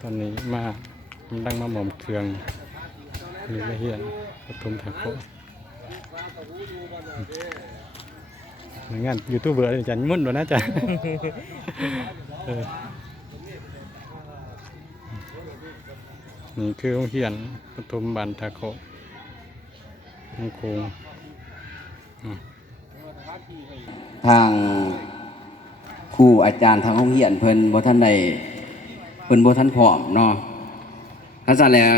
ตอนนี้มามันดังมาหม่อมเครื่องนี่ละเฮียนปทุมทาโคงานยูทูบเบอร์อาจารย์มุ่นด้วยนะจ๊ะนี่คือโรงเรียนปทุมบันทาโคโรงครูอืมทางครูอาจารย์ทางห้องเรียนเพิ่นบ่ท่านใด เพิ่นบ่ท่านพร้อมเนาะคันซั่นแล้ว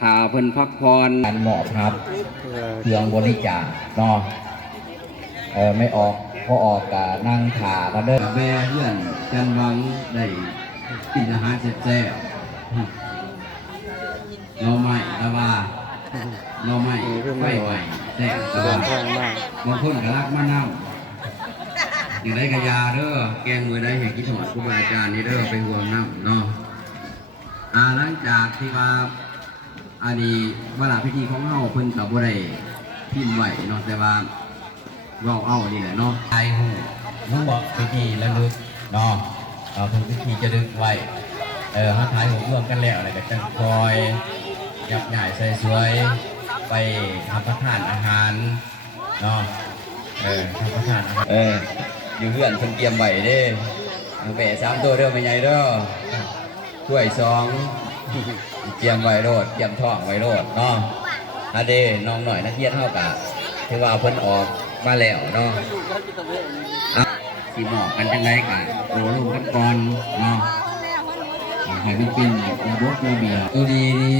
พาเพิ่นพักผ่อนการหมอบครับเพื่อเครื่องบริจาคเนาะเออไม่ออกพอออกก็นั่งถ่ากันเด้อแม่เพื่อนจันวังได้กินอาหารแซ่บๆเราใหม่ละว่าเราใหม่ไฟใหม่แซ่บละเดิว่านทางมาบางคนก็รักมานำ อย่างไรกะยาเด้อแกงมือได้เห็นกินหอดครูบาอาจารย์นี่เด้อไปห่วงน้ำเนาะอาหลังจากที่ว่าอันนี้เวลาพิธีของเฮาเพิ่นกับบ่ได้พิมพ์ไว้เนาะแต่ว่าเว้าเอานี่แหละเนาะไอ้ฮู้ฮู้บ่พิธีระลึกเนาะเอาเพิ่นพิธีจะดึกไว้เออเฮาทายหูร่วมกันแล้วแล้วก็จังคอยยับใหญ่ใส่สวยไปทำประทานอาหารเนาะเออทำประทานอาหารเออ อยู่เพื่อนเพิ่นเตรียมไว้เด้อาแม่สามตัวเด้อไม่ใหญ่เด้อถ้วยสองเตรียมไว้โลดเตรียมท้องไว้โลดเนาะอเดน้องหน่อยนักเรียนเท่ากับเทว่าเพิ่นออกมาแล้วเนาะสิหมอกกันจังไดกะโอ้ลงกันก่อนเนาะให้มันเป็นระบบระเบียบตัวดีนี่